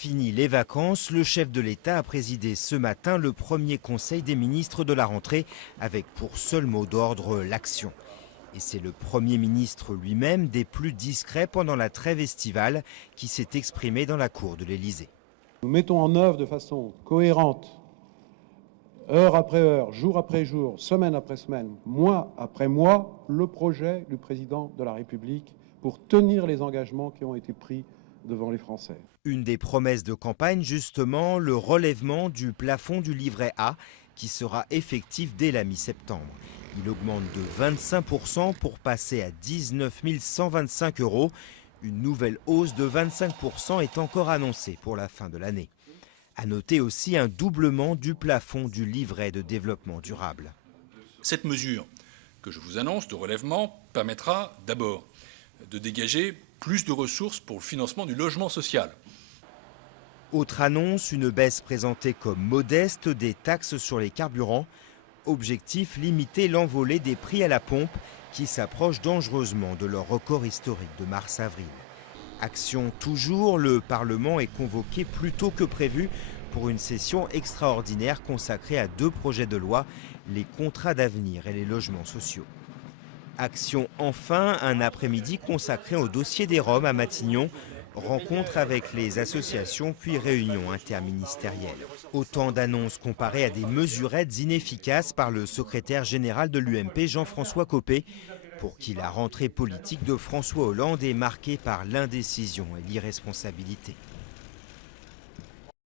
Fini les vacances, le chef de l'État a présidé ce matin le premier conseil des ministres de la rentrée avec pour seul mot d'ordre l'action. Et c'est le Premier ministre lui-même des plus discrets pendant la trêve estivale qui s'est exprimé dans la cour de l'Élysée. Nous mettons en œuvre de façon cohérente, heure après heure, jour après jour, semaine après semaine, mois après mois, le projet du président de la République pour tenir les engagements qui ont été pris devant les Français. Une des promesses de campagne, justement, le relèvement du plafond du livret A qui sera effectif dès la mi-septembre. Il augmente de 25% pour passer à 19 125 €. Une nouvelle hausse de 25% est encore annoncée pour la fin de l'année. À noter aussi un doublement du plafond du livret de développement durable. Cette mesure que je vous annonce de relèvement permettra d'abord de dégager plus de ressources pour le financement du logement social. Autre annonce, une baisse présentée comme modeste des taxes sur les carburants. Objectif, limiter l'envolée des prix à la pompe qui s'approchent dangereusement de leur record historique de mars-avril. Action toujours, le Parlement est convoqué plus tôt que prévu pour une session extraordinaire consacrée à 2 projets de loi, les contrats d'avenir et les logements sociaux. Action enfin, un après-midi consacré au dossier des Roms à Matignon, rencontre avec les associations puis réunion interministérielle. Autant d'annonces comparées à des mesurettes inefficaces par le secrétaire général de l'UMP Jean-François Copé, pour qui la rentrée politique de François Hollande est marquée par l'indécision et l'irresponsabilité.